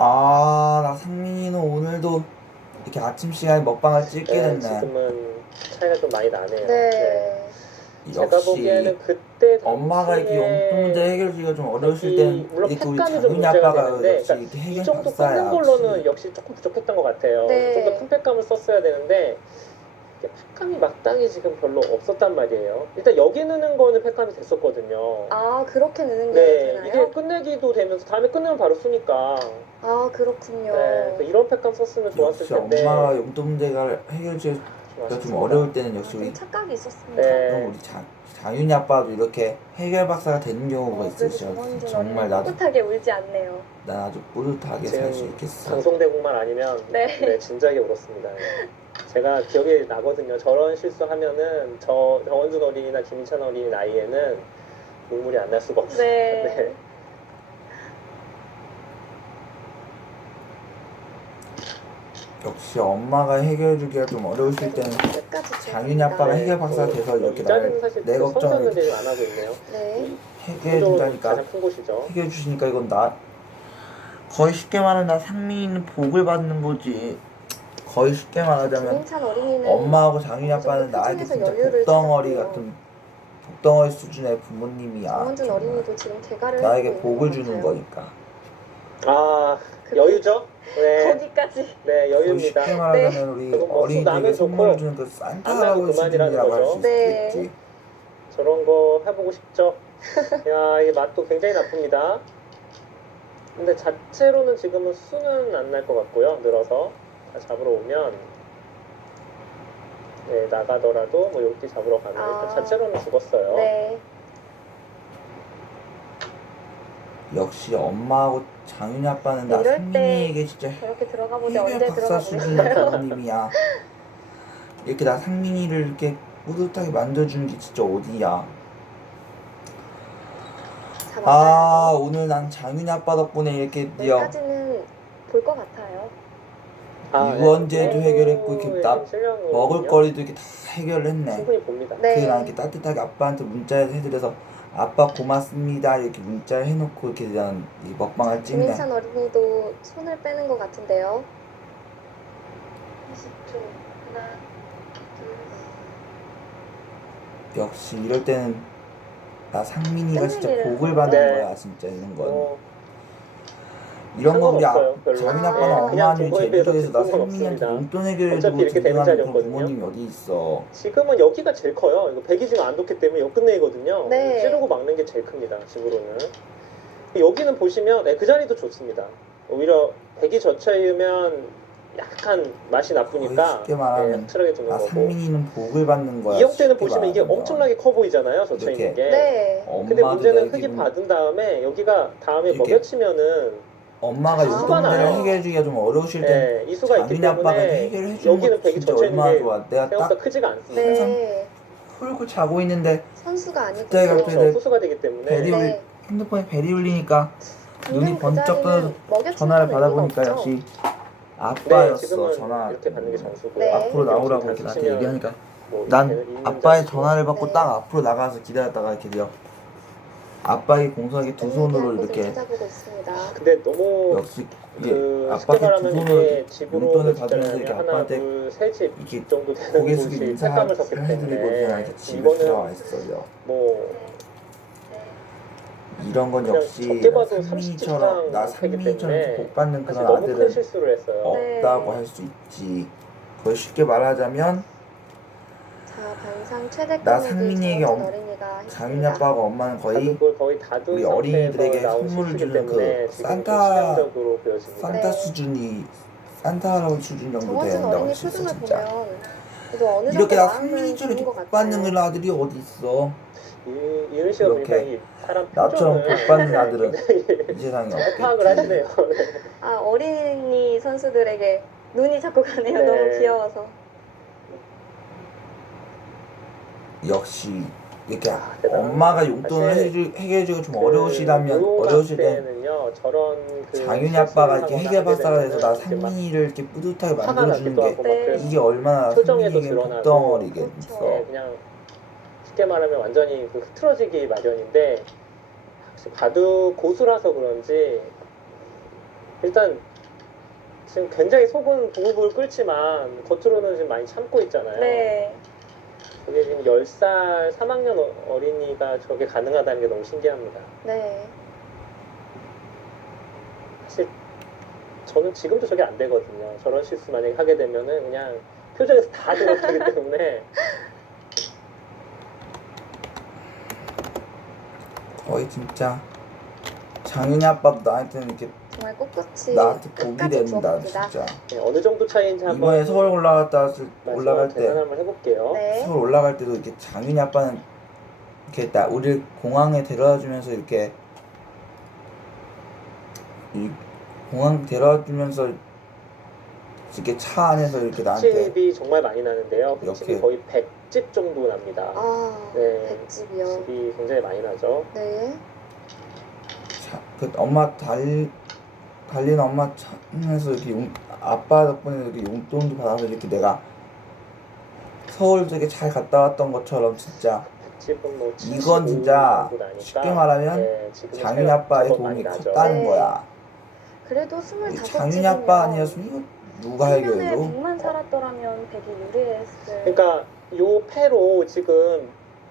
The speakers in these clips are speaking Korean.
나 상민이는 오늘도 이렇게 아침 시간에 먹방을 찍게 네, 됐네. 지금은 차이가 좀 많이 나네요. 네. 제가 역시 보기에는 그때 엄마가 이렇게 용돈 문제 해결하기가 좀 어려우실 때는 물론 이렇게 우리 팩감이 좀 장윤이 문제가 아빠가 되는데, 역시 그러니까 이렇게 이 해결 정도 끊는 박사야. 걸로는 역시 조금 부족했던 것 같아요. 네. 좀 더 큰 팩감을 썼어야 되는데 이게 팩감이 마땅히 지금 별로 없었단 말이에요. 일단 여기 넣는 거는 팩감이 됐었거든요. 아, 그렇게 넣는 게 네, 되나요? 이게 끝내기도 되면서 다음에 끝내면 바로 쓰니까. 아, 그렇군요. 네, 그러니까 이런 팩감 썼으면 좋았을 역시 텐데. 엄마가 용돈 문제가 해결지가 좀 아쉽습니다. 어려울 때는 역시 좀 우리 착각이 있었습니다. 네. 그럼 우리 장윤이 아빠도 이렇게 해결 박사가 되는 경우가 그래도 있으셔. 정원준 정말 어린이 나도 꿋꿋하게 울지 않네요. 난 아주 뿌듯하게 살 수 지금 있겠어. 방송대국만 아니면 네. 진작에 울었습니다. 제가 기억이 나거든요. 저런 실수하면은 정원준 어린이나 김인찬 어린이 나이에는 눈물이 안 날 수가 없어요. 네. 네. 역시 엄마가 해결해주기가 좀 어려우실 때는 끝까지 장윤이 아빠가 해결 박사가 돼서 이렇게 이자리는 사실 내 걱정을 선수는 지금 안 하고 있네요. 네. 해결해준다니까. 가장 큰 곳이죠. 해결해주시니까 이건 나 거의 쉽게 말하면 나 상민이는 복을 받는 거지. 거의 쉽게 말하자면 김인찬 어린이는 엄마하고 장윤이 어느 정도 아빠는 나에게 표정에서 진짜 여유를 복덩어리 찾았고요. 같은 복덩어리 수준의 부모님이야. 정원준 정말. 어린이도 지금 대가를 나에게 해주고 복을 있는 것 주는 같아요. 거니까. 아, 그- 여유죠? 네. 거기까지. 네, 거의 여유입니다. 쉽게 말하자면 우리 그럼 뭐 어린이들에게 나면 선물 좋고, 주는 그 안 산타 나면 할아버지 그만이라는 수준이라고 할 수 거죠. 네. 있겠지. 저런 거 해보고 싶죠? 야, 이게 맛도 굉장히 나쁩니다. 근데 자체로는 지금은 수는 안 날 것 같고요. 늘어서 다 잡으러 오면 네, 나가더라도 뭐 용띠 잡으러 가면 일단 자체로는 죽었어요. 네. 역시 엄마하고 장윤이 아빠는 나 이럴 상민이에게 진짜 저렇게 들어가 보지 해결 언제 박사 들어가 수준의 보겠어요. 부모님이야. 이렇게 나 상민이를 이렇게 뿌듯하게 만들어주는 게 진짜 어디야. 자, 아 오늘 난 장윤이 아빠 덕분에 이렇게 드디어 여기까지는 볼 것 같아요. 유원제도 네. 해결했고 이렇게 나 실력은 먹을 거리도 이렇게 다 해결을 했네. 충분히 봅니다. 네. 그게 난 이렇게 따뜻하게 아빠한테 문자를 해드려서 아빠 고맙습니다 이렇게 문자를 해놓고 이렇게 난 이 먹방을 찍네. 김인찬 어린이도 손을 빼는 것 같은데요. 20초. 하나, 둘. 역시 이럴 때는 나 상민이가 진짜 땡기기를 복을 받는 네. 거야 진짜 이런 건. 뭐, 이런 건 우리 상관없어요, 별로. 장윤 아, 아빠는 네. 엄마 그냥 아니면 그거에 비해서 제주도에서 나 기쁨은 상민이한테 없습니다. 용돈 해결해주고 어차피 이렇게 되는 제주도하는 그런 자리였거든요. 부모님이 어디 있어. 지금은 여기가 제일 커요. 이거 백이 지금 안 뒀기 때문에 역 끝내거든요. 네. 찌르고 막는 게 제일 큽니다. 집으로는. 여기는 보시면 그 자리도 좋습니다. 오히려 백이 젖혀이면 약간 맛이 거의 나쁘니까 쉽게 말하면 확실하게 두는 나 거고. 상민이는 복을 받는 거야. 이 형 때는 쉽게 보시면 이게 말하면. 엄청나게 커 보이잖아요. 젖혀 이렇게. 있는 게. 네. 근데 엄마도 문제는 내 흙이 기분 받은 다음에 여기가 다음에 이렇게. 먹여치면은 엄마가 수가 용돈 문제를 나요. 해결해주기가 좀 어려우실 땐 네, 이수가 있기 장윤이 아빠가 때문에 해결해주는 여기는 거 백이 진짜 젖혀 있는 얼마나 게 좋아. 내가 생각보다 딱 크지가 않습니다. 네. 풀고 자고 있는데 선수가 아니고. 갑자기 그렇죠. 네. 후수가 되기 때문에. 벨이 울리 네. 핸드폰에 벨이 울리니까 눈이 번쩍 떠서 먹여 전화를 받아보니까 역시 네, 아빠였어. 지금은 전화 이렇게 받는 게 장수고요. 네. 앞으로 나오라고 이렇게 나한테 얘기하니까 난 아빠의 전화를 받고 네. 딱 앞으로 나가서 기다렸다가 이렇게 돼요. 아빠의 공손하게 두 손으로 이렇게 찾아보고 있습니다. 근데 너무 역시 이게 쉽게 아빠가 두 말하면 손으로 이게 집으로 용돈을 받으면서 이렇게 하나, 아빠한테 둘, 세 집 이렇게 정도 되는 고개 숙이 곳이 인사를 탁감을 섰기 해드리고 때문에 그냥 이렇게 집에 이거는 들어와 있어요. 뭐 이런 건 그냥 역시 적게 봐도 상민이처럼 30집 나 이상 되기 상민이처럼 때문에 복 받는 사실 그런 너무 큰 아들은 실수를 했어요. 네. 없다고 할 수 있지. 거의 쉽게 말하자면 자, 반상 최대 나 금액이 상민이에게 정원준 어린이가 장윤이 했습니다. 아빠하고 엄마는 거의 그걸 거의 다둔 우리 상태에서 어린이들에게 나온 선물을 실수이기 주는 때문에 그 지금 산타 치명적으로 보여집니다. 산타 네. 수준이 산타 할아버지 수준 정도 정원준 된다고 어린이 할 수 있어 표정을 진짜. 보면 그래도 어느 정도 이렇게 나 마음은 상민이처럼 좋은 것 이렇게 복 받는 같아요. 그런 아들이 어디 있어? 이은 씨가 이렇게 굉장히 사람 나처럼 표정을 복 받는 아들은 굉장히 이 세상에 잘 파악을 없겠지. 하시네요. 네. 아, 어린이 선수들에게 눈이 자꾸 가네요. 네. 너무 귀여워서. 역시 이렇게 대단합니다. 엄마가 용돈을 사실 해결해주기가 좀 어려우시다면 그 어려우실 땐 때는요 저런 그 장윤이 아빠가 이렇게 실수를 해결 하거나 박사가 하게 돼서 나 되면은 이렇게 막 상민이를 이렇게 뿌듯하게 화가 만들어주는 나기도 게 하고 네. 막 그래서 이게 얼마나 표정에도 상민이에게 드러나고 복덩어리겠어. 그렇죠. 네, 그냥 쉽게 말하면 완전히 그 흐트러지기 마련인데 혹시 바둑 고수라서 그런지 일단 지금 굉장히 속은 부글부글 끓지만 겉으로는 지금 많이 참고 있잖아요. 네. 그게 지금 10살 3학년 어린이가 저게 가능하다는 게 너무 신기합니다. 네. 사실 저는 지금도 저게 안 되거든요. 저런 실수 만약에 하게 되면은 그냥 표정에서 다 들어가기 때문에 거의 진짜 장윤이 아빠도 나한테는 이렇게 정말 꿋꿋이 나한테 복이 끝까지 된다 두어봅니다. 진짜. 네, 어느 정도 차이인지 한번 이번에 서울 올라갈 마지막으로 때 계산 한번 해볼게요. 네. 서울 올라갈 때도 이렇게 장윤이 아빠는 이렇게 우리를 공항에 데려다 주면서 이렇게 공항 데려다 주면서 이렇게 차 안에서 이렇게 나한테 흠집이 정말 많이 나는데요. 흠집이 이렇게. 거의 100집 정도 납니다. 아, 네. 백집이요. 흠집이 굉장히 많이 나죠. 네. 그 엄마 달리는 엄마 차에서 이렇게 아빠 덕분에 이렇게 용돈도 받아서 이렇게 내가 서울 되게 잘 갔다 왔던 것처럼 진짜 흠집은 뭐 이건 진짜 75 정도 나니까, 쉽게 말하면 네, 지금은 장윤이 차이가 아빠의 제법 도움이 많이 나죠. 컸다는 네. 거야. 그래도 이 25집이면 장윤이 아빠 아니었으면 이거 누가 1년에 해결해줘? 100만 살았더라면 100이 유리했을. 그러니까 요 패로 지금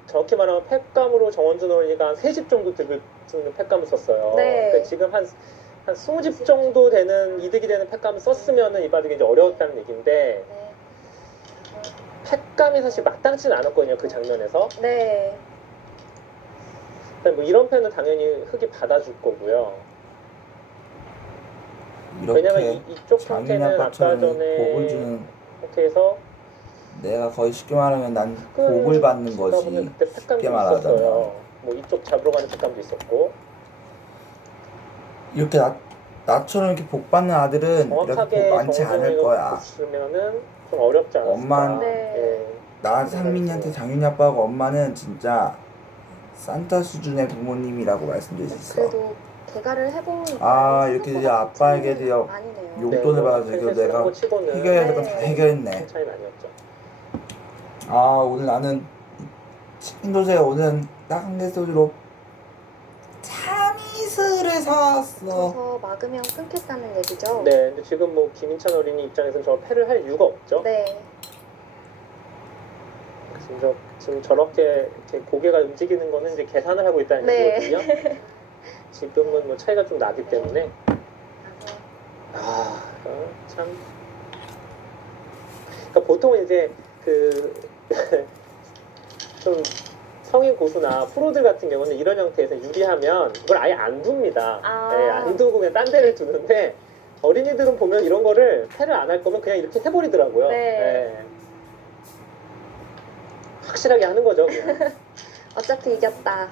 정확히 말하면 팩감으로 정원준 어린이가 한 3집 정도 쓰는 팩감을 썼어요. 네. 그러니까 지금 한 20집 정도 되는 이득이 되는 팩감을 썼으면은 이 바둑이 이제 어려웠다는 얘기인데 네. 팩감이 사실 마땅치는 않았거든요. 그 장면에서. 네. 뭐 이런 패는 당연히 흙이 받아줄 거고요. 이렇게 왜냐면 이쪽 장윤이 형태는 아까 아빠처럼 전에 복을 주는 형태에서 내가 거의 쉽게 말하면 난 흙을 복을 받는 주다 거지. 보면 그때 팩감도 쉽게 말하자면 있었어요. 뭐 이쪽 잡으러 가는 팩감도 있었고. 이렇게 나처럼 이렇게 복 받는 아들은 이렇게 정확하게 복 많지 않을 거야. 보시면은 좀 어렵지 않았을까. 엄만- 네. 나 상민이한테 장윤이 아빠하고 엄마는 진짜 산타 수준의 부모님이라고 말씀드릴 수 있어. 그래도 개가를 해본 아, 이렇게 이제 아빠에게 대여 아니네요. 용돈을 받아서 이거 내가 해결해야 될 건 다 해결했네. 큰 차이는 아니었죠. 아, 오늘 나는 친도새 오늘 딱 한 개 소주로 참이슬을 사왔어. 붙어서 막으면 끊겠다는 얘기죠. 네, 근데 지금 뭐 김인찬 어린이 입장에서는 저 패를 할 이유가 없죠. 네. 지금 저렇게 이렇게 고개가 움직이는 거는 이제 계산을 하고 있다는 네. 얘기거든요. 지금은 뭐 차이가 좀 나기 때문에 참. 그러니까 보통은 이제 그 좀 성인 고수나 프로들 같은 경우는 이런 형태에서 유리하면 그걸 아예 안 둡니다. 아. 네, 안 두고 그냥 딴 데를 두는데 어린이들은 보면 이런 거를 패를 안 할 거면 그냥 이렇게 해버리더라고요. 네. 확실하게 하는 거죠. 그냥. 어차피 이겼다.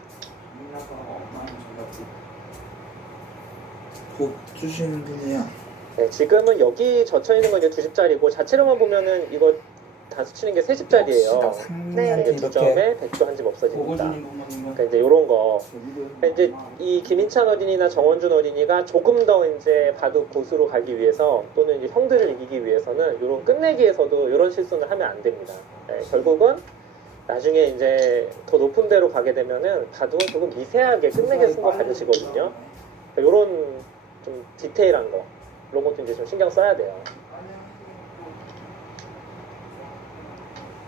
복 주시는 분이야. 네, 지금은 여기 젖혀 있는 건 이제 2집짜리고 자체로만 보면은 이거 단수 치는 게 3집짜리예요. 혹시 나 상민이한테 이게 두 이렇게 점에 100도 한 집 복을 없어집니다. 주는 부모님은 그러니까 이제 이런 거. 그러니까 이제 이 김인찬 어린이나 정원준 어린이가 조금 더 이제 바둑 고수로 가기 위해서 또는 이제 형들을 이기기 위해서는 이런 끝내기에서도 이런 실수는 하면 안 됩니다. 네, 결국은 나중에 이제 더 높은 데로 가게 되면은 바둑은 조금 미세하게 끝내기 쓴거 가르치거든요. 그러니까 이런 좀 디테일한 거 이런 것도 이제 좀 신경 써야 돼요.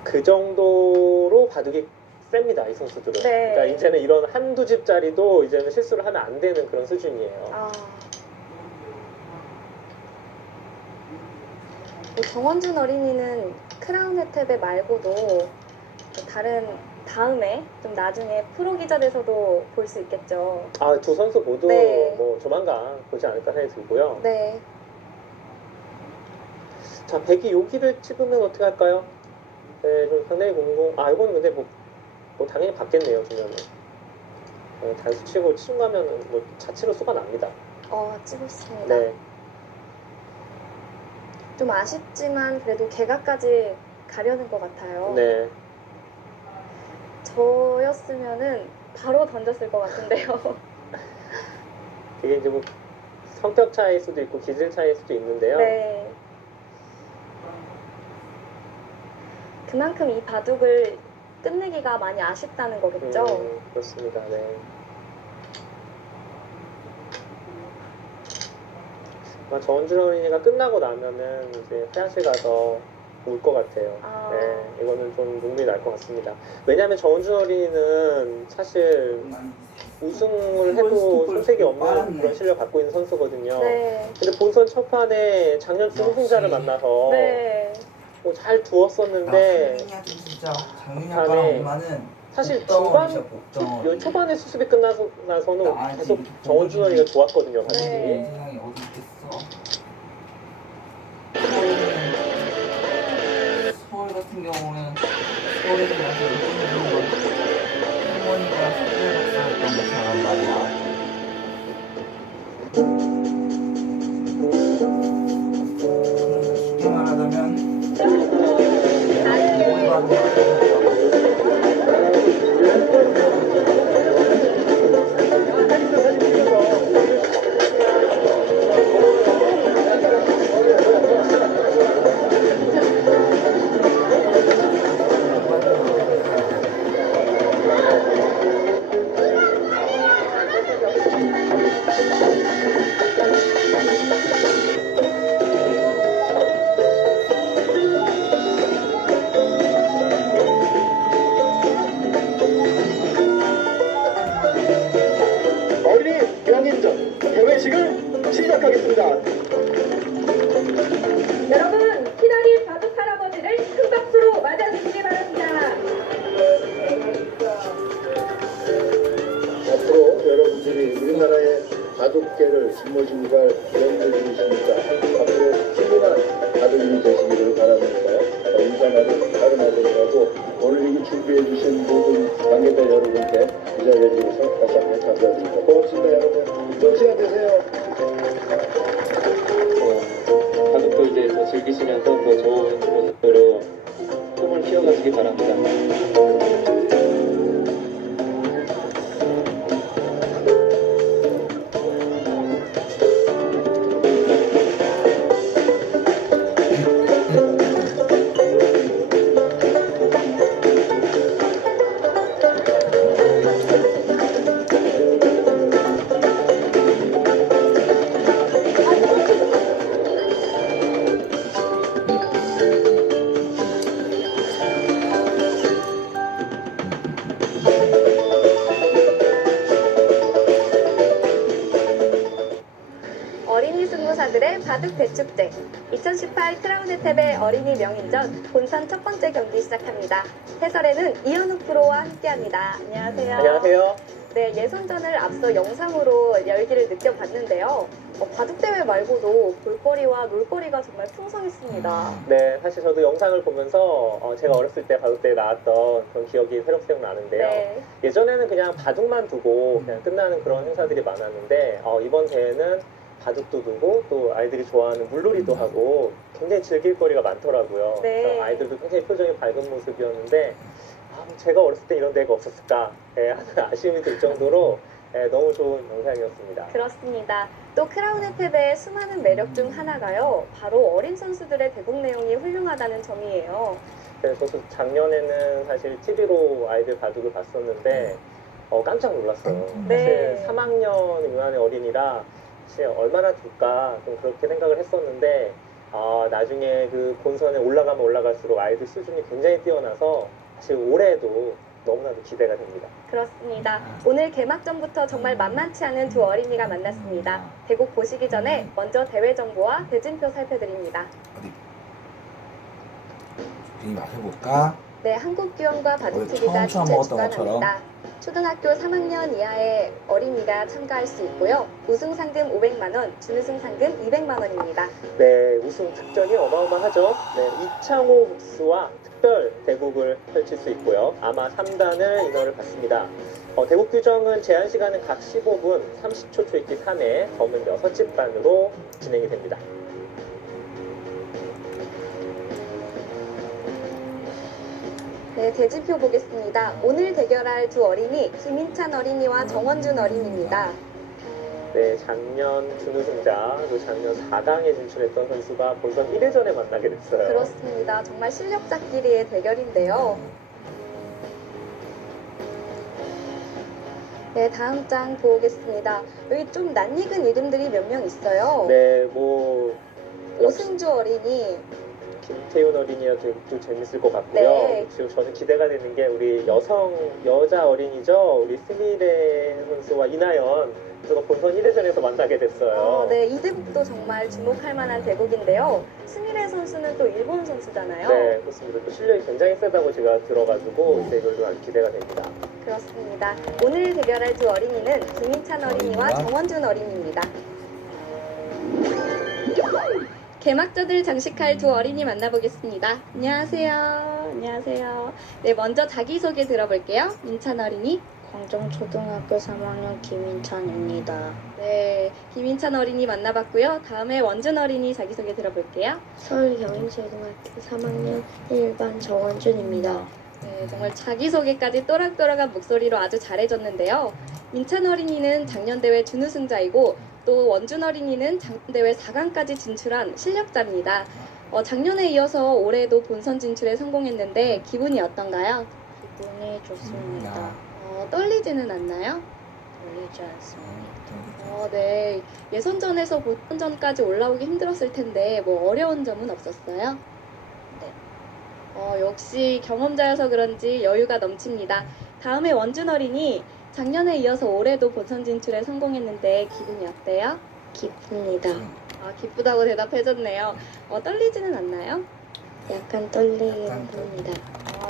그 정도로 바둑이 셉니다, 이 선수들은. 네. 그러니까 이제는 이런 한두 집짜리도 이제는 실수를 하면 안 되는 그런 수준이에요. 아. 이 정원준 어린이는 크라운 혜택배 말고도 다른 다음에 좀 나중에 프로 기자에서도 볼 수 있겠죠. 아, 두 선수 모두 네. 뭐 조만간 보지 않을까 생각이 들고요. 네. 자, 백이 여기를 찍으면 어떻게 할까요? 네, 좀 상당히 아, 이거는 근데 뭐 당연히 받겠네요, 주면은. 단수 치고 치중 가면은 뭐 자체로 수가 납니다. 찍었습니다. 네. 좀 아쉽지만 그래도 개가까지 가려는 것 같아요. 네. 저였으면은 바로 던졌을 것 같은데요. 이게 이제 뭐 성격 차이일 수도 있고 기질 차이일 수도 있는데요. 네. 그만큼 이 바둑을 끝내기가 많이 아쉽다는 거겠죠. 그렇습니다. 네. 아마 정원준 어린이가 끝나고 나면은 이제 화장실 가서 울 것 같아요. 아. 네, 이거는 좀 눈물이 날 것 같습니다. 왜냐하면 정원준 어린이는 사실 우승을 해도 손색이 없는 그런 실력 갖고 있는 선수거든요. 네. 근데 본선 첫 판에 작년 준우승자를 만나서 네. 잘 두었었는데 상민이한테 진짜 장윤이 다음에 아빠랑 엄마는 사실 복덩어리죠, 중반 복덩어리. 초반에 수습이 끝나서 나서는 나 아직 계속 이렇게 정원준 어린이가 좋았거든요. 사실. 네. 세상에 어디 있겠어. 서울 같은 경우는 서울에서 와서 이런 걸 할머니가 서울 박사였던 거 잘한 말이야. 그래서 쉽게 말하자면 공부하는 거. 어린이 명인전 개회식을 시작하겠습니다. 여러분, 키다리 바둑 할아버지를 큰 박수로 맞아주시기 바랍니다. 앞으로 여러분들이 우리나라의 바둑계를 짊어지고 연대 중이시니까 앞으로 훌륭한 바둑인이 되시기를 바라면서 인사말을 발언하도록 하고 오늘 이 준비해 주신 모든 관계자 여러분께 이 자리에 대해서 다시 한번 감사드립니다. 고맙습니다 여러분. 좋은 시간 되세요. 바둑도 이제 더 즐기시면서 더 좋은 모습으로 꿈을 키워가시기 바랍니다. 어린이 승무사들의 바둑 대축제 2018 크라운 혜택의 어린이 명인전 본선 첫 번째 경기 시작합니다. 해설에는 이현욱 프로와 함께합니다. 안녕하세요. 안녕하세요. 네, 예선전을 앞서 영상으로 열기를 느껴봤는데요. 바둑대회 말고도 볼거리와 놀거리가 정말 풍성했습니다. 네, 사실 저도 영상을 보면서 제가 어렸을 때 바둑대회 나왔던 그런 기억이 새록새록 나는데요. 네, 예전에는 그냥 바둑만 두고 그냥 끝나는 그런 행사들이 많았는데 이번 대회는 바둑도 두고 또 아이들이 좋아하는 물놀이도 하고 굉장히 즐길 거리가 많더라고요. 네. 그래서 아이들도 굉장히 표정이 밝은 모습이었는데 제가 어렸을 때 이런 대회가 없었을까 하는 아쉬움이 들 정도로 너무 좋은 영상이었습니다. 그렇습니다. 또 크라운 혜택의 수많은 매력 중 하나가요. 바로 어린 선수들의 대국 내용이 훌륭하다는 점이에요. 그래서 저도 작년에는 사실 TV로 아이들 바둑을 봤었는데 깜짝 놀랐어요. 네. 사실 3학년 미만의 어린이라 사실 얼마나 둘까 좀 그렇게 생각을 했었는데 나중에 그 본선에 올라가면 올라갈수록 아이들 수준이 굉장히 뛰어나서 사실 올해도 너무나도 기대가 됩니다. 그렇습니다. 오늘 개막전부터 정말 만만치 않은 두 어린이가 만났습니다. 대국 보시기 전에 먼저 대회 정보와 대진표 살펴드립니다. 우리 맞춰볼까? 네, 한국규원과 바둑TV가 처음 주최 먹었던 주관합니다. 초등학교 3학년 이하의 어린이가 참가할 수 있고요. 우승 상금 500만 원, 준우승 상금 200만 원입니다. 네, 우승 특전이 어마어마하죠. 네, 이창호 국수와 특별 대국을 펼칠 수 있고요. 아마 3단을 인원을 받습니다. 대국 규정은 제한 시간은 각 15분, 30초 초읽기 3회, 검은 6집단으로 진행이 됩니다. 네, 대진표 보겠습니다. 오늘 대결할 두 어린이 김인찬 어린이와 정원준 어린이입니다. 네, 작년 준우승자, 또 작년 4강에 진출했던 선수가 본선 1회전에 만나게 됐어요. 그렇습니다. 정말 실력자끼리의 대결인데요. 네, 다음 장 보겠습니다. 여기 좀 낯익은 이름들이 몇 명 있어요. 네, 뭐 오승주 어린이. 김태훈 어린이도 재밌을 것 같고요. 네. 그리고 저는 기대가 되는 게 우리 여자 어린이죠. 우리 스미레 선수와 이나연 선수가 본선 1회전에서 만나게 됐어요. 네, 이 대국도 정말 주목할 만한 대국인데요. 스미레 선수는 또 일본 선수잖아요. 네, 그렇습니다. 또 실력이 굉장히 세다고 제가 들어가지고 이 대결도 아주 기대가 됩니다. 그렇습니다. 오늘 대결할 두 어린이는 김인찬 어린이와 어린이와 정원준 어린이입니다. 개막전을 장식할 두 어린이 만나보겠습니다. 안녕하세요. 안녕하세요. 네, 먼저 자기소개 들어볼게요. 민찬 어린이. 광정초등학교 3학년 김인찬입니다. 네, 김인찬 어린이 만나봤고요. 다음에 원준 어린이 자기소개 들어볼게요. 서울경인초등학교 3학년 1반 정원준입니다. 네, 정말 자기소개까지 또락또락한 목소리로 아주 잘해줬는데요. 민찬 어린이는 작년 대회 준우승자이고 또 원준 어린이는 작년 대회 4강까지 진출한 실력자입니다. 작년에 이어서 올해도 본선 진출에 성공했는데 기분이 어떤가요? 기분이 좋습니다. 떨리지는 않나요? 떨리지 않습니다. 네. 예선전에서 본선전까지 올라오기 힘들었을 텐데 뭐 어려운 점은 없었어요? 네. 역시 경험자여서 그런지 여유가 넘칩니다. 다음에 원준 어린이 작년에 이어서 올해도 본선 진출에 성공했는데 기분이 어때요? 기쁩니다. 기쁘다고 대답해줬네요. 떨리지는 않나요? 약간 떨리긴 합니다.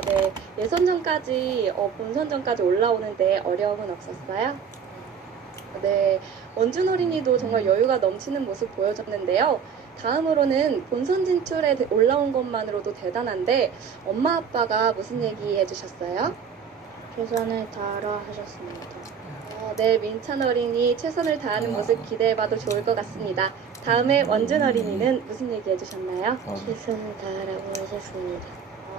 네. 예선전까지, 본선전까지 올라오는데 어려움은 없었어요? 네. 원준 어린이도 정말 여유가 넘치는 모습 보여줬는데요. 다음으로는 본선 진출에 올라온 것만으로도 대단한데 엄마 아빠가 무슨 얘기 해주셨어요? 최선을 다하라 하셨습니다. 네. 민찬 어린이 최선을 다하는 모습 기대해봐도 좋을 것 같습니다. 다음에 원준 어린이는 무슨 얘기 해주셨나요? 최선을 다하라고 하셨습니다.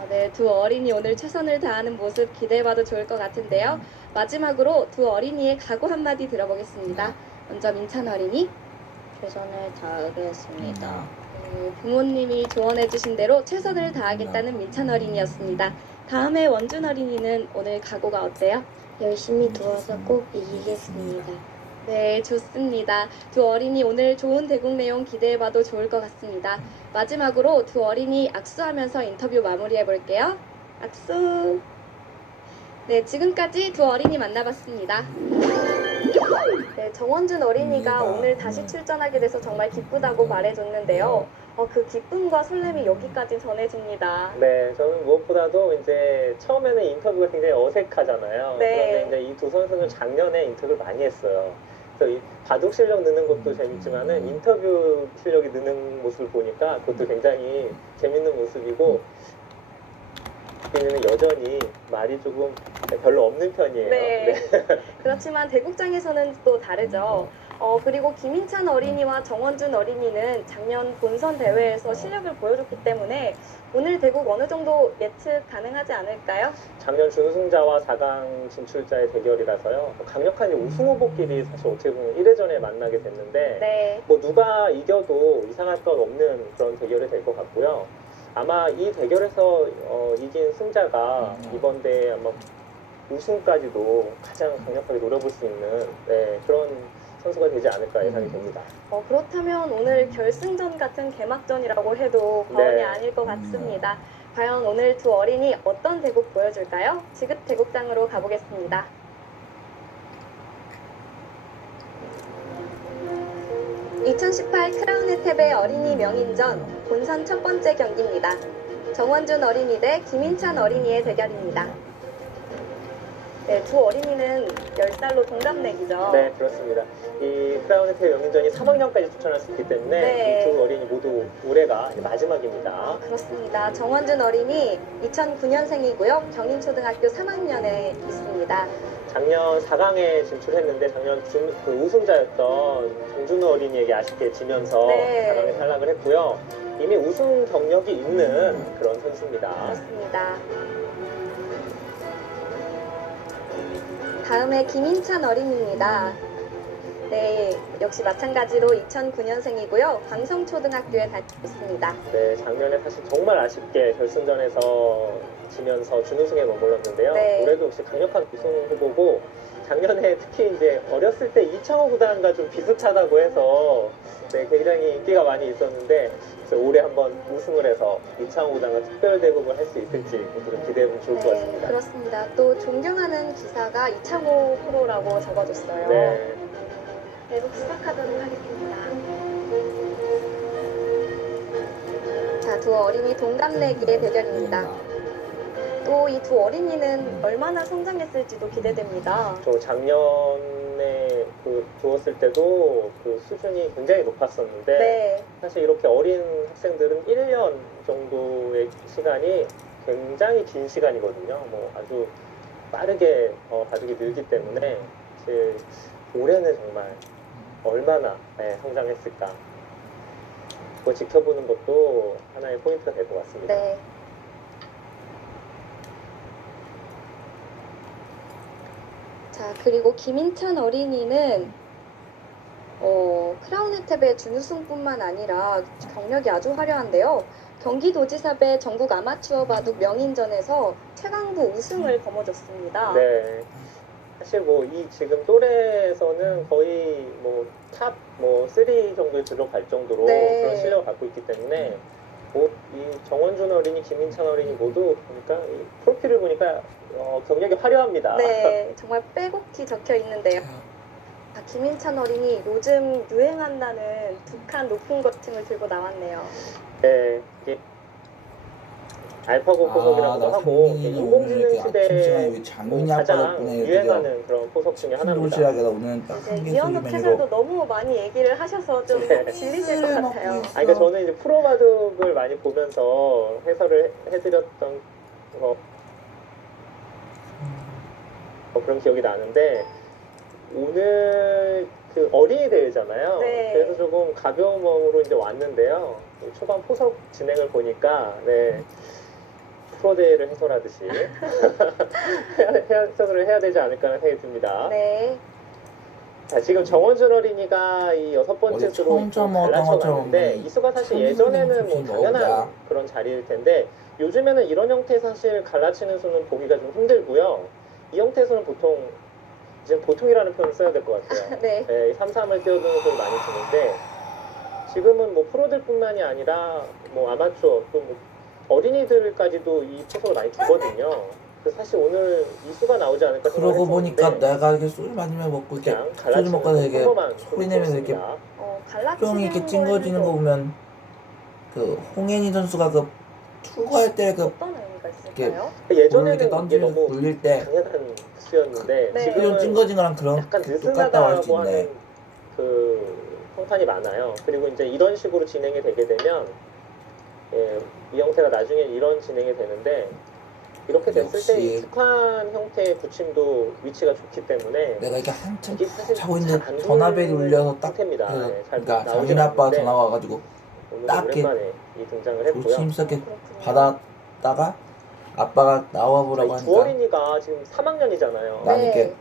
네, 두 어린이 오늘 최선을 다하는 모습 기대해봐도 좋을 것 같은데요. 마지막으로 두 어린이의 각오 한마디 들어보겠습니다. 먼저 민찬 어린이. 최선을 다하겠습니다. 부모님이 조언해주신 대로 최선을 다하겠다는 민찬 어린이였습니다. 다음에 원준 어린이는 오늘 각오가 어때요? 열심히 도와서 꼭 이기겠습니다. 네, 좋습니다. 두 어린이 오늘 좋은 대국 내용 기대해봐도 좋을 것 같습니다. 마지막으로 두 어린이 악수하면서 인터뷰 마무리해볼게요. 악수! 네, 지금까지 두 어린이 만나봤습니다. 네, 정원준 어린이가 오늘 다시 출전하게 돼서 정말 기쁘다고 말해줬는데요. 그 기쁨과 설렘이 여기까지 전해집니다. 네, 저는 무엇보다도 이제 처음에는 인터뷰가 굉장히 어색하잖아요. 네. 그런데 이제 이 두 선수는 작년에 인터뷰를 많이 했어요. 그래서 이 바둑 실력 느는 것도 재밌지만은 인터뷰 실력이 느는 모습을 보니까 그것도 굉장히 재밌는 모습이고 우리는 여전히 말이 조금 별로 없는 편이에요. 네. 그렇지만 대국장에서는 또 다르죠. 그리고 김인찬 어린이와 정원준 어린이는 작년 본선 대회에서 실력을 보여줬기 때문에 오늘 대국 어느 정도 예측 가능하지 않을까요? 작년 준우승자와 4강 진출자의 대결이라서요. 강력한 우승 후보끼리 사실 어떻게 보면 1회전에 만나게 됐는데 네. 뭐 누가 이겨도 이상할 건 없는 그런 대결이 될 것 같고요. 아마 이 대결에서 이긴 승자가 이번 대회 아마 우승까지도 가장 강력하게 노려볼 수 있는 그런 선수가 되지 않을까 예상이 됩니다. 그렇다면 오늘 결승전 같은 개막전이라고 해도 과언이 네. 아닐 것 같습니다. 과연 오늘 두 어린이 어떤 대국 보여줄까요? 지금 대국장으로 가보겠습니다. (2018) 크라운 혜택의 어린이 명인전 본선 첫 번째 경기입니다. 정원준 어린이 대 김인찬 어린이의 대결입니다. 네, 두 어린이는 10살로 동갑내기죠. 네, 그렇습니다. 이 크라운 혜택 명인전이 3학년까지 추천할 수 있기 때문에 네. 이 두 어린이 모두 올해가 마지막입니다. 그렇습니다. 정원준 어린이 2009년생이고요. 경인초등학교 3학년에 있습니다. 작년 4강에 진출했는데 작년 그 우승자였던 정준우 어린이에게 아쉽게 지면서 네. 4강에 탈락을 했고요. 이미 우승 경력이 있는 그런 선수입니다. 그렇습니다. 다음에 김인찬 어린이입니다. 네, 역시 마찬가지로 2009년생이고요. 광성초등학교에 다니고 있습니다. 네, 작년에 사실 정말 아쉽게 결승전에서 지면서 준우승에 머물렀는데요. 네. 올해도 역시 강력한 우승 후보고 작년에 특히 이제 어렸을 때 이창호 구단과 좀 비슷하다고 해서 네, 굉장히 인기가 많이 있었는데 그래서 올해 한번 우승을 해서 이창호 구단과 특별 대국을 할 수 있을지 좀 기대해보면 좋을 것 네, 같습니다. 그렇습니다. 또 존경하는 기사가 이창호 프로라고 적어줬어요. 네. 계속 시작하도록 하겠습니다. 자, 두 어린이 동갑내기의 대결입니다. 또 이 두 어린이는 얼마나 성장했을지도 기대됩니다. 저 작년에 두었을 때도 그 수준이 굉장히 높았었는데 네, 사실 이렇게 어린 학생들은 1년 정도의 시간이 굉장히 긴 시간이거든요. 뭐 아주 빠르게 바둑이 늘기 때문에 이제 올해는 정말 얼마나 성장했을까 그거 지켜보는 것도 하나의 포인트가 될 것 같습니다. 네. 자, 그리고 김인찬 어린이는 크라운 혜택의 준우승뿐만 아니라 경력이 아주 화려한데요. 경기도지사배 전국 아마추어 바둑 명인전에서 최강부 우승을 거머쥐었습니다. 네. 사실 뭐 이 지금 또래에서는 거의 뭐 탑 뭐 3 정도에 들어갈 정도로 네. 그런 실력을 갖고 있기 때문에 이 정원준 어린이, 김인찬 어린이 모두 보니까 이 프로필을 보니까 경력이 화려합니다. 네, 정말 빼곡히 적혀 있는데요. 아, 김인찬 어린이 요즘 유행한다는 두 칸 높은 거팅을 들고 나왔네요. 네, 이게 알파고 포석이라고도 나 하고 상민이는 인공지능 오늘 이렇게 아침 시간에 시대에 왜 장윤이 아빠 가장 덕분에 이렇게 유행하는 그런 포석 중에 하나입니다. 도시락에다 오늘 딱 이제 한 개 이현욱 소리 해설도 메뉴로 너무 많이 얘기를 하셔서 좀 네. 질리실 것 같아요. 먹고 있어. 그러니까 저는 이제 프로바둑을 많이 보면서 해설을 해드렸던 그런 기억이 나는데 오늘 그 어린이 대회잖아요. 네. 그래서 조금 가벼운 마음으로 이제 왔는데요. 초반 포석 진행을 보니까 프로 대회를 해설하듯이 해설을 해야 되지 않을까 하는 생각이 듭니다. 네, 자, 지금 정원준 어린이가 이 6번째 어제 수로 처음 좀 먹었던 갈라쳐갔는데 것처럼 이 수가 사실 참 예전에는 뭐 좋긴 당연한 먹어보자. 그런 자리일 텐데 요즘에는 이런 형태 사실 갈라치는 수는 보기가 좀 힘들고요. 이 형태에서는 보통이라는 표현을 써야 될 것 같아요. 네, 3-3을 띄워두는 수를 많이 주는데 지금은 뭐 프로들뿐만이 아니라 뭐 아마추어 또 뭐 어린이들까지도 이 포석을 많이 주거든요. 그래서 사실 오늘 이 수가 나오지 않을까 그러고 보니까 생각했었는데 내가 이렇게 소주 많이 먹고 이렇게 그냥 소주 갈라치는 먹고 되게 콤보만 소리 내면서 이렇게 갈라치는 뿅이 이렇게 찡거지는 거 거에는 보면 그 홍현희 선수가 그 투구할 때 그 어떤 의미가 이렇게 있을까요? 볼을 예전에는 이렇게 이게 던지면서 너무 굴릴 때 당연한 수였는데 네. 좀 지금은 찡거진 거랑 그런 약간 똑같다고 할 수 느슨하다고 있네. 하는 그 평판이 많아요. 그리고 이제 이런 식으로 진행이 되게 되면 이 형태가 나중에 이런 진행이 되는데 이렇게 됐을 때 이 역시. 북한 형태의 붙임도 위치가 좋기 때문에 내가 이렇게 한참 이게 사실 자고 잘안 있는데 전화벨이 돌리는 울려서 딱 상태입니다. 잘 그러니까 나오진 장윤 아빠가 않는데 전화가 와가지고 오늘 딱 이렇게 오랜만에 이 등장을 했고요. 조심스럽게 그렇군요. 받았다가 아빠가 나와보라고 이 두 하니까 어린이가 지금 3학년이잖아요. 난 네. 이렇게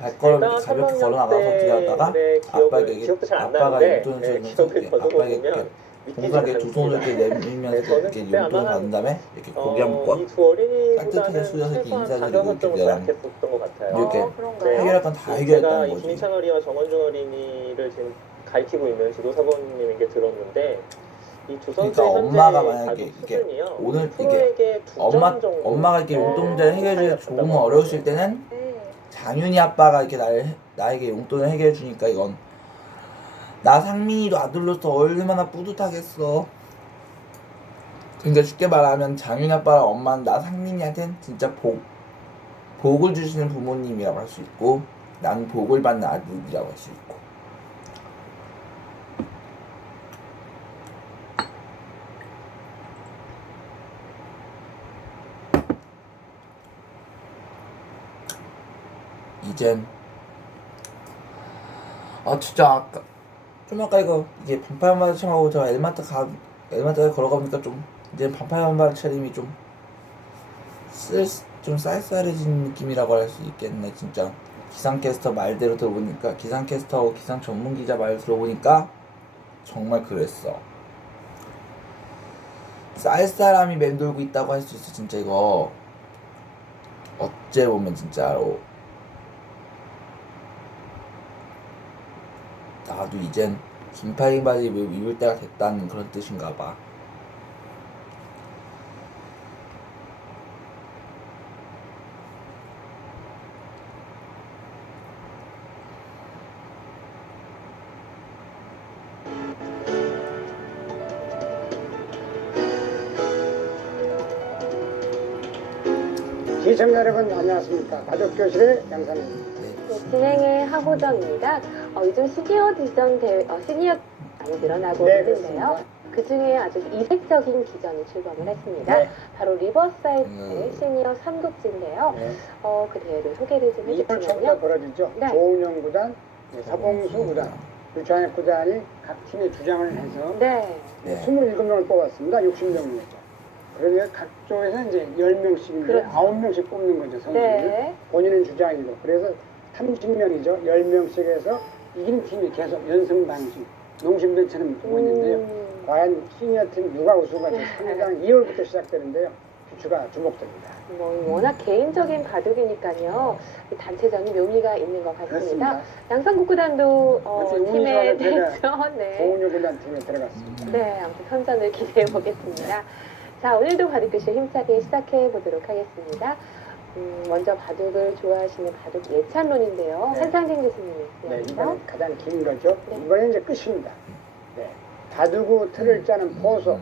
발걸음 제가 이렇게 가볍게 걸어 나가서 3학년 기다렸다가 때 아빠에게 기억도 잘 안 아빠가 나는데 용돈을 기억을 주면서 더듬어 아빠에게 보면 공사하게 두 손을 이렇게 내밀면서 네, 저는 이렇게 그때 용돈을 아마 받은 다음에 이렇게 고기 한번 구워 이 두 어린이보다는 따뜻하게 쑤여서 이렇게 최소한 인사드리고 가벼웠던 이렇게 걸 내가 생각했었던 것 같아요. 이렇게 그런가요? 해결할 건 다 제가 해결했다는 이 거지. 김인찬 어린이와 정원준 어린이를 지금 가르치고 있는 지도사분님에게 들었는데 이 두 선수의 그러니까 현재 엄마가 만약에 바둑 이게 수준이요. 오늘 프로에게 2점 정도 엄마가 이렇게 용돈 문제를 해결해 조금 어려우실 때는 네. 장윤이 아빠가 이렇게 나에게 용돈을 해결해 주니까 이건 나 상민이도 아들로서 얼마나 뿌듯하겠어. 그러니까 쉽게 말하면 장윤 아빠랑 엄마는 나 상민이한테는 진짜 복을 주시는 부모님이라고 할 수 있고 난 복을 받는 아들이라고 할 수 있고. 이젠 진짜 아까 좀 아까 이거 이제 반팔만 청하고 저 엘마트에 걸어가보니까 좀 이제 반팔만 차림이 좀 쌀쌀해진 느낌이라고 할 수 있겠네. 진짜 기상캐스터 말대로 들어보니까 기상캐스터하고 기상 전문기자 말 들어보니까 정말 그랬어. 쌀쌀함이 맴돌고 있다고 할 수 있어. 진짜 이거 어째 보면 진짜로 나도 이젠 긴팔 바지 입을 때가 됐다는 그런 뜻인가 봐. 시청자 여러분 안녕하십니까. 가족교실의 양산입니다. 네, 진행의 하고정입니다. 요즘 시니어 디전 시니어 많이 늘어나고 네, 있는데요. 그렇습니다. 그 중에 아주 이색적인 기전이 출범을 했습니다. 네. 바로 리버사이드 시니어 삼국지인데요. 네. 그 대회를 소개를 좀 2월 초부터 해주시면요. 벌어지죠. 네. 조은영 구단, 서봉수 구단, 유창익 구단이 각 팀에 주장을 해서 네. 27명을 뽑았습니다. 60명이었죠. 그러면 각 조에서 이제 10명씩인데 그렇죠. 9명씩 뽑는 거죠, 선수를. 네. 본인은 주장이고. 그래서 30명이죠. 10명씩 해서 이긴 팀이 계속 연승 방식, 농심배처럼 두고 있는데요. 과연 시니어 팀 누가 우승가 될지 3장 2월부터 시작되는데요. 주추가 주목됩니다. 워낙 개인적인 바둑이니까요. 이 단체전이 묘미가 있는 것 같습니다. 그렇습니다. 양산국 구단도 그렇죠. 팀에 운이 좋아서 됐죠. 네. 조은혁 구단 팀에 들어갔습니다. 네, 아무튼 선전을 기대해 보겠습니다. 자, 오늘도 바둑교실 힘차게 시작해 보도록 하겠습니다. 먼저 바둑을 좋아하시는 바둑 예찬론인데요. 네. 한상진 교수님이 네, 있습니다. 이번엔 가장 긴 거죠. 네. 이번엔 이제 끝입니다. 네. 바둑의 틀을 짜는 포석,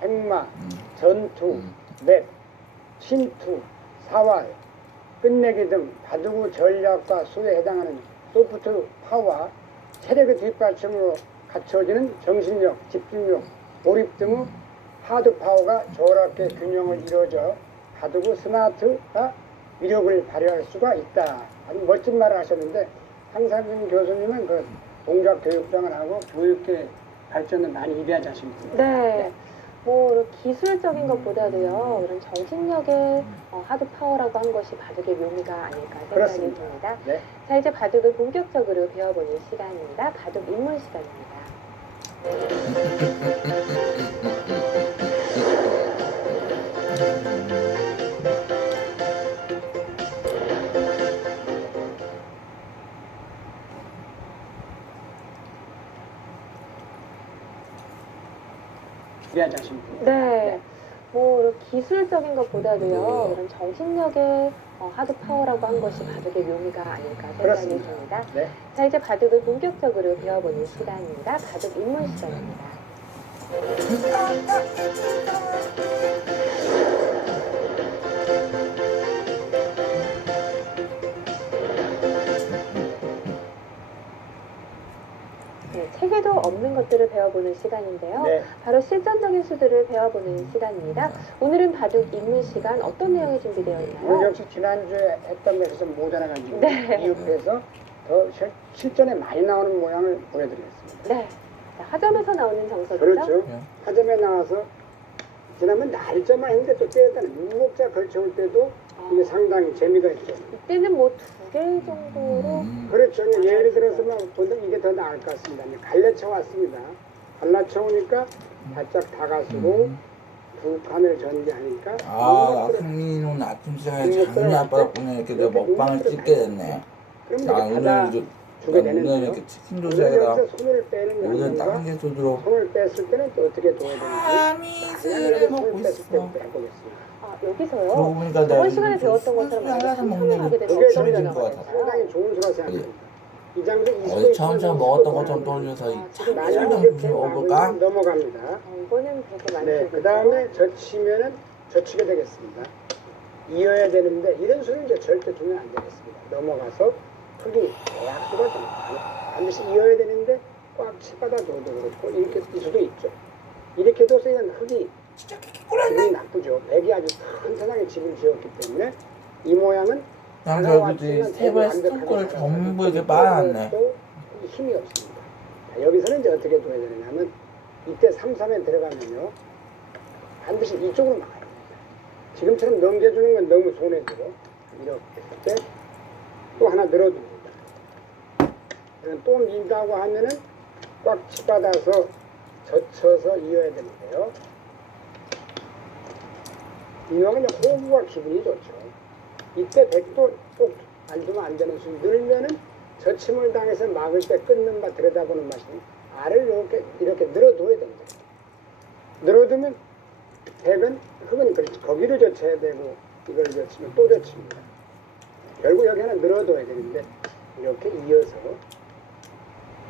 행마, 전투, 맵, 침투, 사활, 끝내기 등 바둑의 전략과 수에 해당하는 소프트 파워, 체력의 뒷받침으로 갖춰지는 정신력, 집중력, 몰입 등의 하드 파워가 조화롭게 균형을 이루어져 바둑의 스마트가 위력을 발휘할 수가 있다. 아주 멋진 말을 하셨는데 황상진 교수님은 그 동작 교육장을 하고 교육계 발전을 많이 이대하지 않습니까? 네. 뭐 기술적인 것보다도요. 그런 정신력의 하드 파워라고 한 것이 바둑의 묘미가 아닐까 생각이 그렇습니다. 듭니다. 네. 자, 이제 바둑을 본격적으로 배워보는 시간입니다. 바둑 입문 시간입니다. 이대하지 않습니까? 네. 뭐 기술적인 것보다도요. 그런 정신력의 하드 파워라고 한 것이 바둑의 묘미가 아닐까 생각이 그렇습니다. 듭니다. 네. 자, 이제 바둑을 본격적으로 배워보는 시간입니다. 바둑 입문 시간입니다. 네, 책에도 없는 것들을 배워보는 시간인데요. 네. 바로 실전적인 수들을 배워보는 시간입니다. 오늘은 바둑 입문 시간 어떤 내용이 준비되어 오늘 있나요? 역시 지난주에 했던 것에서 좀 모자라가지고 네. 이웃해서 더 실전에 많이 나오는 모양을 보여드리겠습니다. 네. 자, 하점에서 나오는 정석이죠? 그렇죠. 하점에 나와서 지난번 날짜만 했는데 또 때에다는 무목자 걸쳐올 때도 이게 상당히 재미가 있죠. 이때는 뭐 2개 정도로 그렇죠. 예를 들어서 뭐 보통 이게 더 나을 것 같습니다. 갈라쳐 왔습니다. 갈라쳐 오니까 바짝 다가서고 두 칸을 전개하니까 아, 승민이는 아침 시간에 장훈이 아빠 덕분에 이렇게 내가 먹방을 찍게 됐네. 그럼 나 이렇게 받아 오늘 주게 오늘 되는데요. 이렇게 치킨 오늘 조사에다 여기서 손을 빼는 오늘 양념과 땅게 소주로 손을 뺐을 때는 또 어떻게 둬야 되는지 아미스를 먹고 손을 뺐을 있어. 때부터 해보겠습니다. 여기서요. 그러고 보니까 내가 저번 시간에 요즘 배웠던 소주 것처럼 하나도 상상을 먹는 하게 게 되면 그게 어떤 재밌는 변화가 것 같아. 상당히 좋은 수라 생각합니다. 이 장소 어디 처음처럼 먹었던 것처럼 떠올려서 이 참기름 만약에 좀 이렇게 먹어볼까? 넘어갑니다. 이거는 그렇게 많이 네, 보겠죠? 그 다음에 젖히면은 젖히게 되겠습니다. 이어야 되는데 이런 수는 이제 절대 두면 안 되겠습니다. 넘어가서 흙이 대약수가 됩니다. 반드시 이어야 되는데 꽉 치받아 둬도 그렇고 이렇게 뜰 수도 있죠. 이렇게 둬서 이건 흙이 기분이 나쁘죠. 백이 아주 튼튼하게 집을 지었기 때문에 이 모양은 난 결국에 세 발 스톤골을 전부 이렇게 빨아놨네. 또 힘이 없습니다. 자, 여기서는 이제 어떻게 둬야 되느냐면 이때 3-3에 들어가면요 반드시 이쪽으로 막아야 됩니다. 지금처럼 넘겨주는 건 너무 손해지고 이렇게 했을 때 또 하나 늘어줍니다. 또 민다고 하면은 꽉 치받아서 젖혀서 이어야 되는데요. 이왕은 호구가 기분이 좋죠. 이때 백도 꼭 안 두면 안 되는 수 늘면은 저침을 당해서 막을 때 끊는 맛 들여다보는 맛이 알을 이렇게 늘어둬야 됩니다. 늘어두면 백은 흙은 그렇지 거기를 젖혀야 되고 이걸 젖히면 또 젖힙니다. 결국 여기 하나 늘어둬야 되는데 이렇게 이어서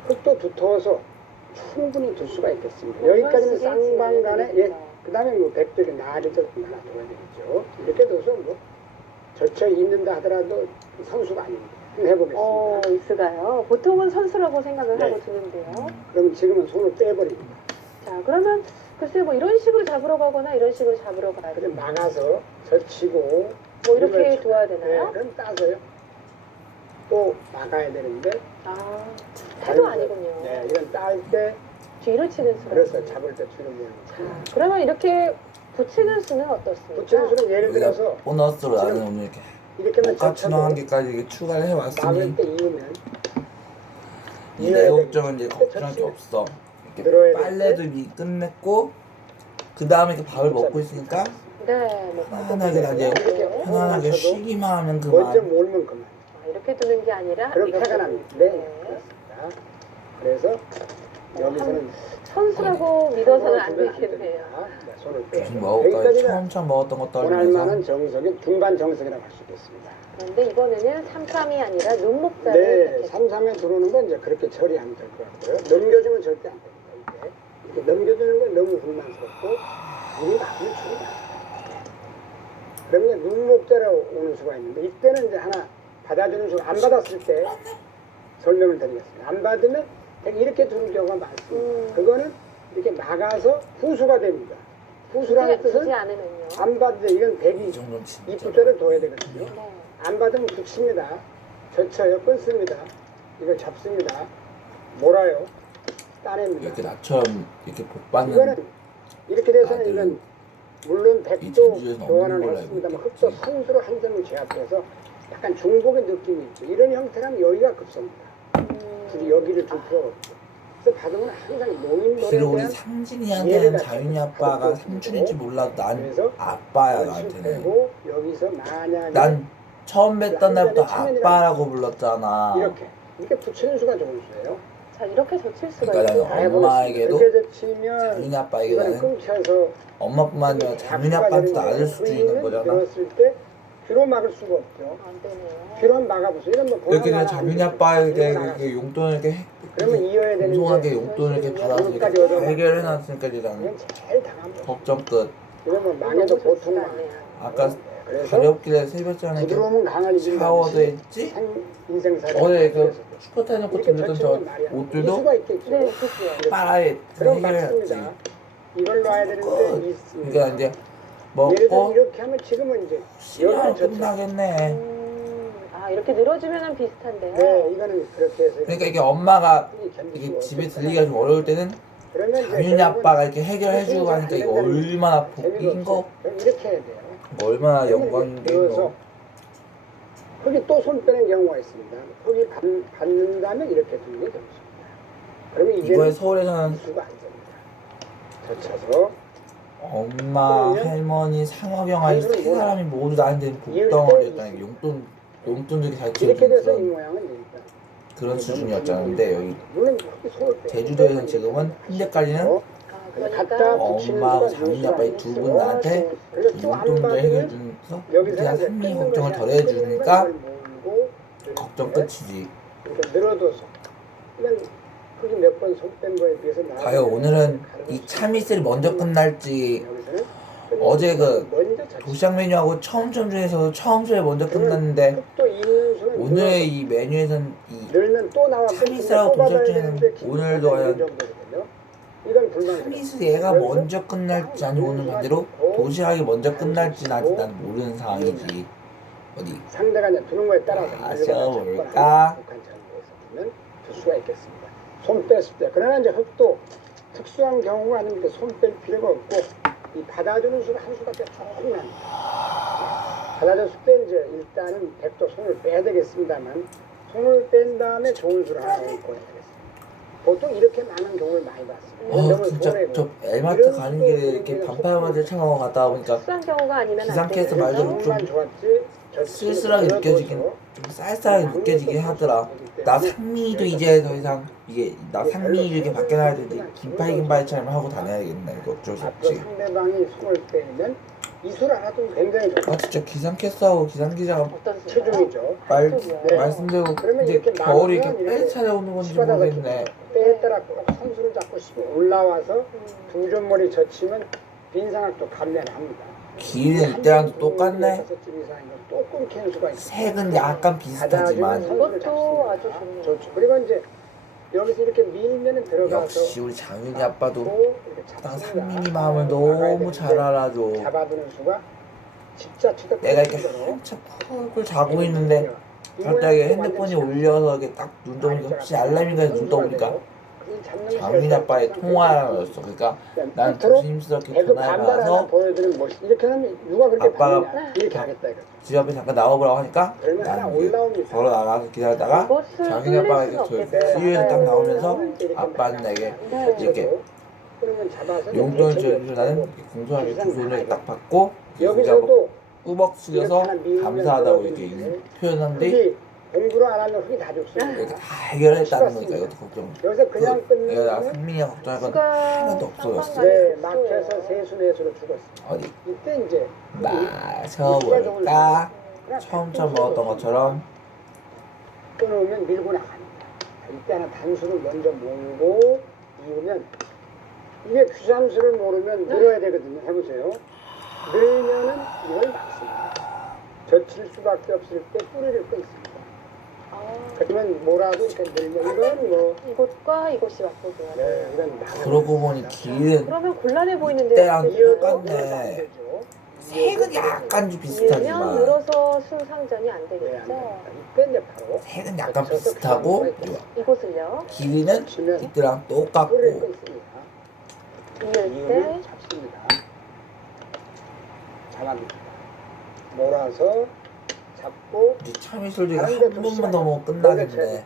흙도 두터워서 충분히 둘 수가 있겠습니다. 여기까지는 쌍방간에 그 다음에 뭐 백들이 나를 좀 하나 둬야 되겠죠. 이렇게 둬서 뭐 젖혀 있는다 하더라도 선수가 아닙니다. 한번 해보겠습니다. 있을까요? 보통은 선수라고 생각을 네. 하고 두는데요. 그럼 지금은 손을 빼버립니다. 자, 그러면 글쎄 뭐 이런 식으로 잡으러 가거나 이런 식으로 잡으러 가야 그냥 돼요. 막아서 젖히고 뭐 이렇게 이걸 둬야 네, 되나요? 그럼 따서요. 또 막아야 되는데 아, 태도 아니군요. 네, 이건 딸때 뒤로 치는 수가 그래서 있군요. 잡을 때 뒤로 모는 거예요. 그러면 이렇게 붙이는 수는 어떻습니까? 붙이는 수는 예를 들어서 보너스로 나는 지금 오늘 이렇게 이렇게만 똑같은 한 젖혀도 개까지 이렇게 추가를 해왔으니 막을 때 이으면 이 내 걱정은 이제 걱정할 게 없어. 이렇게 늘어야 빨래도 이미 끝냈고 그 다음에 이렇게 밥을 먹고 있으니까 네, 뭐 편안하게 나게 편안하게 쉬기만 하면 먼저 그만. 몰면 그만. 이렇게 두는 게 아니라 그럼 이렇게 패가 납니다. 두는 네, 거. 그렇습니다. 그래서 여기서는 선수라고 믿어서는 안 손을 되겠네요. 네, 손을 빼. 무슨 먹을까요? 처음 먹었던 것도 원할 아니면서 만한 정석인 중반 정석이라고 할 수 있겠습니다. 그런데 이번에는 삼삼이 아니라 눈목자를 네, 택했습니다. 삼삼에 들어오는 건 이제 그렇게 처리하면 될 것 같고요. 넘겨주면 절대 안 됩니다. 이렇게 넘겨주는 건 너무 불만스럽고 우리 마음이 죽이다. 그러면 눈목자로 오는 수가 있는데 이때는 이제 하나 받아주는 수가 안 받았을 때 설명을 드리겠습니다. 안 받으면 이렇게 두는 경우가 많습니다. 그거는 이렇게 막아서 후수가 됩니다. 후수라는 두지 뜻은 않으면요. 안 받을 때 이건 이 백이 정도면 이 진짜 부자를 둬야 되거든요. 네. 안 받으면 붙입니다. 젖혀요, 끊습니다. 이걸 잡습니다. 몰아요, 따냅니다. 이렇게 나처럼 이렇게 복 받는 이거는 이렇게 돼서는 아들, 이건 물론 이 백도 제주에서는 교환을 없는 걸로 했습니다만 알고 흙도 있지. 선수로 한 점을 제압해서 약간 중복의 느낌이 있죠. 이런 형태라면 여기가 급소입니다. 굳이 여기를 줄 필요가 없죠. 그래서 바둑은 항상 노인 사실 노래에 우리 대한 상진이한테는 자윤이 아빠가 삼촌인지 몰라도 난 그래서 아빠야 연습 나한테는. 빼고 여기서 만약에 난 처음 뵀던 날부터 아빠라고 불렀잖아. 이렇게 붙이는 수가 좋은 수예요. 자, 이렇게 젖힐 수가 그러니까 있어요. 나는 엄마에게도 이렇게 젖히면 자윤이 아빠에게 이거는 나는 끊겨서 엄마뿐만 아니라 자윤이 아빠한테도 아들 수도 있는 거잖아. 들었을 때 귀로 막을 수가 없죠. 안 되네요. 귀로 막아보세요. 이런 뭐 이렇게 번호가 그냥 자윤이 아빠에게 이거 이렇게 용돈을 이렇게 그러면 이어야 되는데 공손하게 용돈을 이렇게 받아서 여기까지 이렇게 얻어가. 해결해놨으니까 이제 나는 이건 제일 당한 거. 걱정 끝. 이러면 망해도 너무 보통 좋지가 망. 않네요. 아까 그래서 가렵길래 새벽전에 이렇게 부드러움은 강한 이긴 샤워도 했지? 인생살이 어제 그 슈퍼타임 놓고 이렇게 들렸던 젖히면 저 말이야. 옷들도 수가 있겠죠. 네, 그렇죠. 빨아야 그럼 해결해야지. 맞습니다. 이걸 놔야 되는데 있습니다. 그러니까 이제 예를 들어 먹고 이렇게 하면 지금은 이제 시간 여기를 젖혀. 끝나겠네. 이렇게 늘어주면 비슷한데요. 네, 이거는 그렇게 해서 그러니까 이게 엄마가 견디고 이게 집에 어떻게 들리기가 좀 어려울 때는 그러면 이제 자윤이 결국은 아빠가 이렇게 해결해주고 하니까 이거 얼마나 재미가 복인 거, 없어요. 그럼 이렇게 해야 돼요. 얼마나 그러면 영광인 이렇게 게 넣어서 뭐. 흙이 또 손 빼는 경우가 있습니다. 흙이 받는다면 이렇게 두는 게 좋습니다. 그러면 이거에 이제는 서울에서는 수가 안 됩니다. 젖혀서 엄마, 할머니, 상업영아 이 세 사람이 모두 나한테 복덩어리였다는 게 용돈도 이렇게 잘 이렇게 키워주는 돼서 이 그런, 모양은 되니까. 그런 수준이었잖는데 여기 물론 흙이 손을 빼. 제주도에서는 지금은 현재까지는 갖다 엄마하고 붙이는 자윤이 수가 아빠이 두 분 나한테 그래서 또안 용돈도 받으면 해결해주면서 여기서 그냥 산미 걱정을 덜 해주니까 걱정 끝이지. 이렇게 늘어둬서 그냥 흙이 몇 번 손 뺀 거에 비해서 과연 오늘은 이 참이슬이 먼저 끝날지 어제 그 도시락 메뉴하고 처음 중에서 처음 술에 먼저 끝났는데 오늘의 이 메뉴에선 이 늘면 또 나와 참이슬하고 도시락전에는 오늘도 과연 이건 불만. 참이슬 얘가 먼저 끝날지 아니면 오늘 반대로 도시락이 먼저 끝날지는 아직 난 모르는 상황이지. 어디 상대가 이제 두는 거에 따라서 마셔볼까? 보면 줄 수가 있겠습니다. 손 뺐을 때 그러나 이제 흙도 특수한 경우가 아니니까 손 뺄 필요가 없고 이 받아주는 수가 한 수밖에 조금 납니다. 받아줬을 때 이제 일단은 백도 손을 빼야 되겠습니다만 손을 뺀 다음에 좋은 수를 하나 꺼내야 되겠습니다. 보통 이렇게 많은 경우를 많이 봤습니다. 진짜 저 엘마트 가는 길에 이렇게 반팔바지 차고 갔다 보니까 특수한 경우가 아니면 안 기상캐스터 되는 말대로 거죠? 좀 정말 좋았지 쓸쓸하게 느껴지긴 좀 쌀쌀하게 느껴지긴 하더라. 나 상민이도 이제 더 이상 이게 나 상민이 이렇게 밖에 나갈 때 긴팔처럼 하고 다녀야겠네. 이거 어쩔 수 앞으로 없지. 상대방이 손을 빼면 이술 하나도 굉장히 아 진짜 기상캐스하고 기상기자가 어떤 순간? 체중이죠. 네. 말씀대로 그러면 이제 이렇게 겨울이 막으면 이렇게 빨리 이렇게 찾아오는 건지 치바다가 모르겠네. 때에 따라 꼭 선수를 잡고 올라와서 두점머리 젖히면 빈상학도 감면합니다. 길이는 이때랑 똑같네. 또 끊기는 수가 있어요. 색은 약간 비슷하지만 이것도 아주 좋네요. 좋죠. 그리고 이제 여기서 이렇게 밀면은 들어가서 역시 우리 장윤이 아빠도 또 이렇게 딱 잡습니다. 상민이 마음을 막아야 너무 되는데 잘 알아줘. 잡아두는 수가 진짜 치다 내가 이렇게 한참 푹을 자고 있는데 갑자기 핸드폰이 울려서 이렇게 딱 눈 떠보니까 혹시 알람인가 눈 떠보니까 장민 아빠의 통화였어. 그러니까 난 조심스럽게 계속 전화를 반발 하나 받아서 보여드리는 모습. 이렇게 하면 누가 그렇게 아빠가 봤느냐 이렇게 하겠다 이거죠. 집 앞에 잠깐 나와보라고 하니까 그러면 하나 나는 이제 올라옵니다. 걸어 나가서 기다리다가 이것을 장민 아빠가 뚫릴 수는 이렇게 없겠어요. 수위에서 딱 나오면서 이렇게 아빠는 내게 네. 이렇게 그러면 잡아서 용돈을 대책이 줘서 나는 없고 공손하게 두 손을 딱 받고 여기서도 꾸벅 숙여서 감사하다고 이렇게 표현한데 흙이 공부를 안 하면 흙이 다 죽습니다. 이렇게 다 해결했다는 거니까 이것도 걱정. 여기서 그냥 내가 나 끝내면 상민이가 걱정할 건 수가 하나도 없어졌어. 네, 막혀서 세수내수로 죽었습니다. 어디 이때 이제 마셔볼까? 처음처럼 먹었던 것처럼 끊으면 밀고 나갑니다. 이때 하나 단수를 먼저 모으고 이으면 이게 규삼수를 모르면 늘어야 되거든요. 해보세요. 늘면은 이걸 막습니다. 젖힐 수밖에 없을 때 뿌리를 끊습니다. 그러면 뭐라도 이렇게 늘면 이건 뭐 이것과 이것이 맞거든요. 네, 이건 막아야 그러고 보니 길은 그러면 곤란해 보이는데 때랑 이어도 똑같네. 안 되죠. 색은 약간 좀 밀면 비슷하지만 늘어서 순상전이 안 네, 안 되겠죠. 됩니다. 이때 이제 바로 색은 약간 비슷하고 이곳을요. 길이는 치면 이때랑 뿌리를 똑같고 끊습니다. 이을 때 이으면 잡습니다. 잡아줍니다. 몰아서 잡고 이제 참이슬리가 한 번만 더 먹으면 끝나겠네.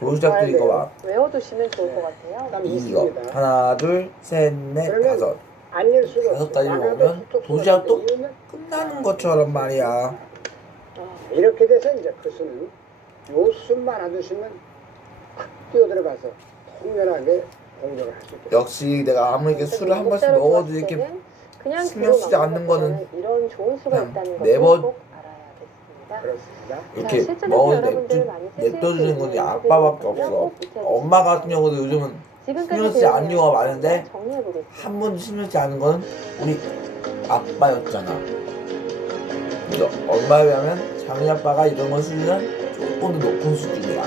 도시락들 이거 봐. 외워두시면 좋을 것 같아요. 그다음 이거 있습니다. 하나 둘셋넷 그러면 다섯 안일 수가 다섯 없어요. 가지 나가도 먹으면 툭툭 도시락도 쏟아서 끝나는 것처럼 말이야. 이렇게 돼서 이제 그 수는 요 수만 알아두시면 확 뛰어들어가서 통렬하게 공격을 할 수 있겠습니다. 역시 내가 아무리 이렇게 술을 한 번씩 먹어도 이렇게 그냥 신경 쓰지 않는 거는 이런 좋은 수가 그냥 있다는 네번 것을 꼭 알아야겠습니다. 그렇습니다. 이렇게 실제로 먹을 여러분들 많이 냅둬주는 건 쓰실 수 아빠밖에 있는 없어. 팁이 엄마 같은 경우도 요즘은 지금까지 신경 쓰지 않는 경우가 많은데 정리해보겠습니다. 한 번도 신경 쓰지 않은 건 우리 아빠였잖아. 근데 엄마에 비하면 장인 아빠가 이런 거 수준은 조금 더 높은 수준이야.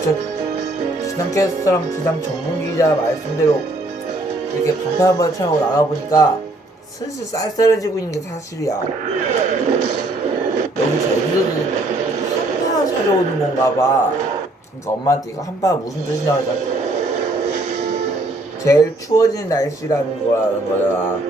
진짜 기상캐스터랑 기상 전문 기자 말씀대로 이렇게 방탄 차고 나가보니까 슬슬 쌀쌀해지고 있는 게 사실이야. 여기 제주도는 한파 찾아오는 건가 봐. 그러니까 엄마한테 이거 한파 무슨 뜻이냐고 하니까 제일 추워진 날씨라는 거라는 거잖아.